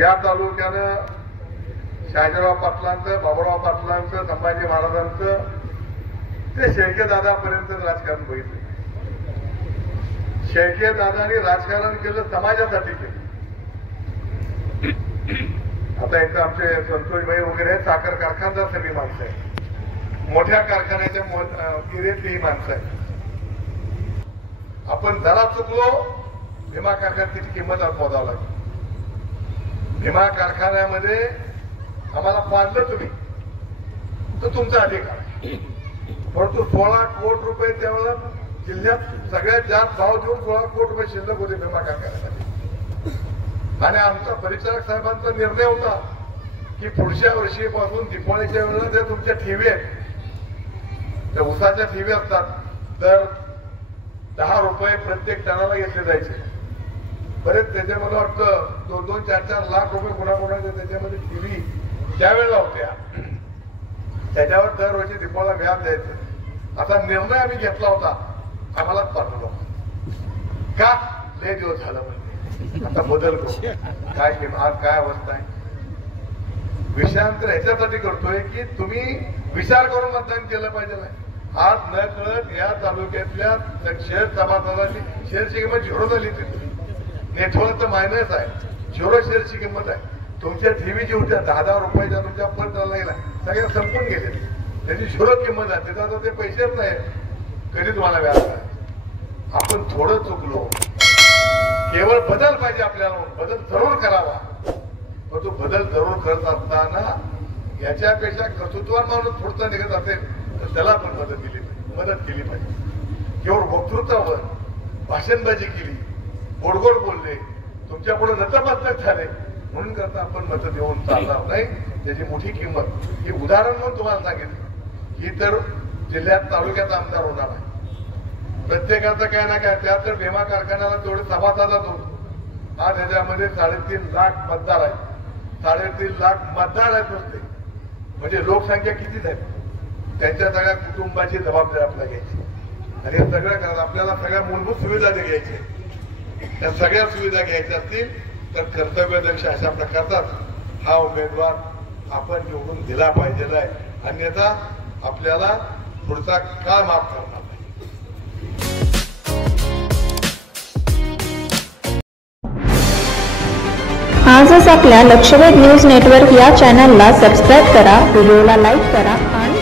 या तालुक्यानं शहाजीराव पाटलांचं, बाबूराव पाटलांचं, संभाजी महाराजांचं ते शेळकेदादापर्यंत राजकारण बघितलं. शेळकेदादांनी राजकारण केलं, समाजासाठी केलं. आता इथं आमचे संतोषभाई वगैरे आहेत, साखर कारखानदार सगळी माणसं आहेत, मोठ्या कारखान्याच्या एरियातली ही माणसं आहेत. आपण जरा चुकलो, भीमा कारखान्याची किंमत आज मोजावं लागली. भीमा कारखान्यामध्ये आम्हाला पाडलं तुम्ही तर तुमचा अधिकार, परंतु 16 कोटी रुपये त्यावेळेला जिल्ह्यात सगळ्यात जास्त भाव देऊन 16 कोटी रुपये शिल्लक होते भीमा कारखान्यासाठी. आणि आमचा परिचारक साहेबांचा निर्णय होता की पुढच्या वर्षीपासून दिवाळीच्या वेळेला ज्या तुमच्या ठेवी आहेत, त्या उसाच्या ठेवी असतात, तर 10 रुपये प्रत्येक टनाला घेतले जायचे. बरेच त्याच्यामध्ये वाटतं 2-2, 4-4 लाख रुपये कोणाकोणाच्या त्याच्यामध्ये ठेवी त्यावेळेला होत्या. त्याच्यावर दरवर्षी दिवाळीला व्याज द्यायचं असा निर्णय आम्ही घेतला होता. आम्हालाच पाठवलं का लय दिवस झालं म्हणजे आता बदल करू. काय आज काय अवस्था आहे, विषयांतर ह्याच्यासाठी करतोय की तुम्ही विचार करून मतदान केलं पाहिजे. आज न कळत या तालुक्यातल्या शेअर सभासदाची शेअरची किंमत 0 झाली. नेटवर्कचं मायनस आहे, 0 शेअरची किंमत आहे. तुमच्या ठेवी होत्या 10-10 रुपयाच्या तुमच्या पट गेला सगळ्या संपून गेले, त्याची 0 किंमत आहे. त्याचा ते पैसेच नाही, कधी तुम्हाला व्याज आहे. आपण थोडं चुकलो, केवळ बदल पाहिजे आपल्याला, बदल जरूर करावा. पण तो बदल जरूर करत असताना याच्यापेक्षा कर्तृत्वान माणूस पुढचा निघत असेल तर त्याला पण मदत केली पाहिजे. केवळ वक्तृत्वावर भाषणबाजी केली, गोडगोड बोलले, तुमच्या पुढे नतमस्तक झाले म्हणून करता आपण मतं देऊन चालणार नाही. त्याची मोठी किंमत ही उदाहरण म्हणून तुम्हाला सांगितलं. ही तर जिल्ह्यात तालुक्यात आमदार होणार आहे. प्रत्येकाचं काय ना काय, त्या तर भीमा कारखान्याला तेवढे सभासदाच होतो. आज ह्याच्यामध्ये 3.5 लाख मतदार आहेत. 3.5 लाख मतदार आहेत नुसते, म्हणजे लोकसंख्या किती झाली. त्यांच्या सगळ्या कुटुंबाची जबाबदारी आपल्याला घ्यायची आणि हे सगळं करत आपल्याला सगळ्या मूलभूत सुविधा घ्यायच्या. त्या सगळ्या सुविधा घ्यायच्या असतील तर कर्तव्यदक्ष अशा प्रकारचाच हा उमेदवार आपण निवडून दिला पाहिजे आहे. अन्यथा आपल्याला पुढचा काळ माफ करणार नाही. आजच आपल्या लक्षवेध न्यूज नेटवर्क या चॅनलला सबस्क्राईब करा, व्हिडिओला लाईक करा आणि